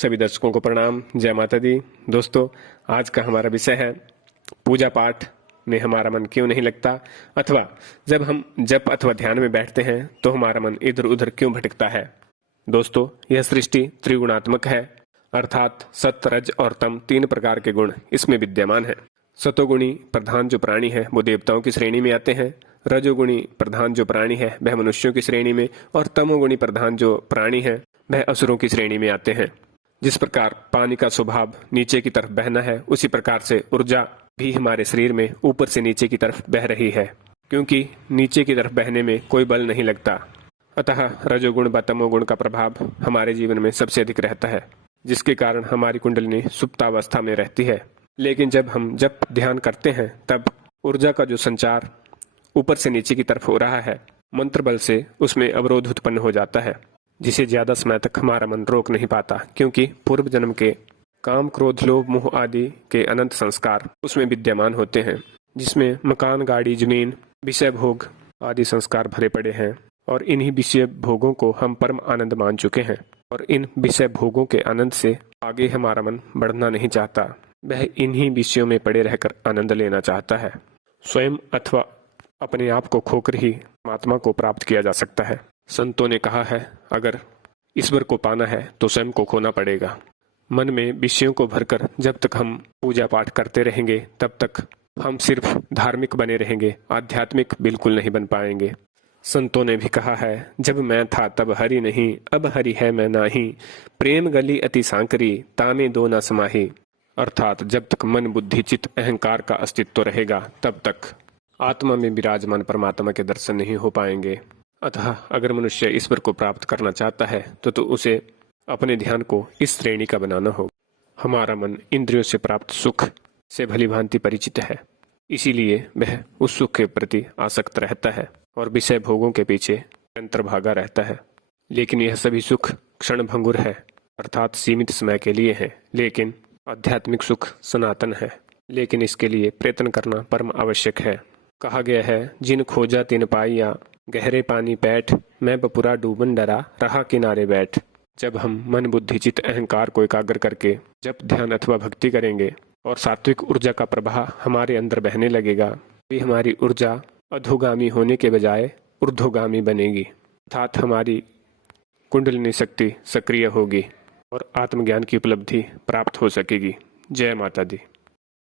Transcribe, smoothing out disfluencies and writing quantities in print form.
सभी दर्शकों को प्रणाम। जय माता दी। दोस्तों, आज का हमारा विषय है पूजा पाठ में हमारा मन क्यों नहीं लगता, अथवा जब हम जप अथवा ध्यान में बैठते हैं तो हमारा मन इधर उधर क्यों भटकता है। दोस्तों, यह सृष्टि त्रिगुणात्मक है, अर्थात सत, रज और तम तीन प्रकार के गुण इसमें विद्यमान है। सतोगुणी प्रधान जो प्राणी है वो देवताओं की श्रेणी में आते हैं, रजोगुणी प्रधान जो प्राणी है वह मनुष्यों की श्रेणी में, और तमोगुणी प्रधान जो प्राणी है वह असुरों की श्रेणी में आते हैं। जिस प्रकार पानी का स्वभाव नीचे की तरफ बहना है, उसी प्रकार से ऊर्जा भी हमारे शरीर में ऊपर से नीचे की तरफ बह रही है, क्योंकि नीचे की तरफ बहने में कोई बल नहीं लगता। अतः रजोगुण व तमोगुण का प्रभाव हमारे जीवन में सबसे अधिक रहता है, जिसके कारण हमारी कुंडलिनी सुप्तावस्था में रहती है। लेकिन जब हम जप ध्यान करते हैं तब ऊर्जा का जो संचार ऊपर से नीचे की तरफ हो रहा है, मंत्र बल से उसमें अवरोध उत्पन्न हो जाता है, जिसे ज्यादा समय तक हमारा मन रोक नहीं पाता, क्योंकि पूर्व जन्म के काम, क्रोध, लोभ, मोह आदि के अनंत संस्कार उसमें विद्यमान होते हैं, जिसमें मकान, गाड़ी, जमीन, विषय भोग आदि संस्कार भरे पड़े हैं। और इन्हीं विषय भोगों को हम परम आनंद मान चुके हैं, और इन विषय भोगों के आनंद से आगे हमारा मन बढ़ना नहीं चाहता। वह इन्हीं विषयों में पड़े रहकर आनंद लेना चाहता है। स्वयं अथवा अपने आप को खोकर ही परमात्मा को प्राप्त किया जा सकता है। संतों ने कहा है, अगर ईश्वर को पाना है तो स्वयं को खोना पड़ेगा। मन में विषयों को भरकर जब तक हम पूजा पाठ करते रहेंगे तब तक हम सिर्फ धार्मिक बने रहेंगे, आध्यात्मिक बिल्कुल नहीं बन पाएंगे। संतों ने भी कहा है, जब मैं था तब हरि नहीं, अब हरि है मैं नाही, प्रेम गली अति सांकरी, ताने दो न समाही। अर्थात जब तक मन, बुद्धि, चित्त, अहंकार का अस्तित्व रहेगा तब तक आत्मा में विराजमान परमात्मा के दर्शन नहीं हो पाएंगे। अतः अगर मनुष्य ईश्वर को प्राप्त करना चाहता है तो उसे अपने ध्यान को इस श्रेणी का बनाना होगा। हमारा मन इंद्रियों से प्राप्त सुख से भली भांति परिचित है, इसीलिए वह उस सुख के प्रति आसक्त रहता है और विषय भोगों के पीछे निरंतर भागा रहता है। लेकिन यह सभी सुख क्षण भंगुर है, अर्थात सीमित समय के लिए है। लेकिन आध्यात्मिक सुख सनातन है, लेकिन इसके लिए प्रयत्न करना परम आवश्यक है। कहा गया है, जिन खोजा तिन पाइया, गहरे पानी पैठ, मैं बपुरा डूबन डरा, रहा किनारे बैठ। जब हम मन, बुद्धि, चित्त, अहंकार को एकाग्र करके जब ध्यान अथवा भक्ति करेंगे और सात्विक ऊर्जा का प्रवाह हमारे अंदर बहने लगेगा, भी हमारी ऊर्जा अधोगामी होने के बजाय ऊर्ध्वगामी बनेगी, अर्थात हमारी कुंडलिनी शक्ति सक्रिय होगी और आत्मज्ञान की उपलब्धि प्राप्त हो सकेगी। जय माता दी।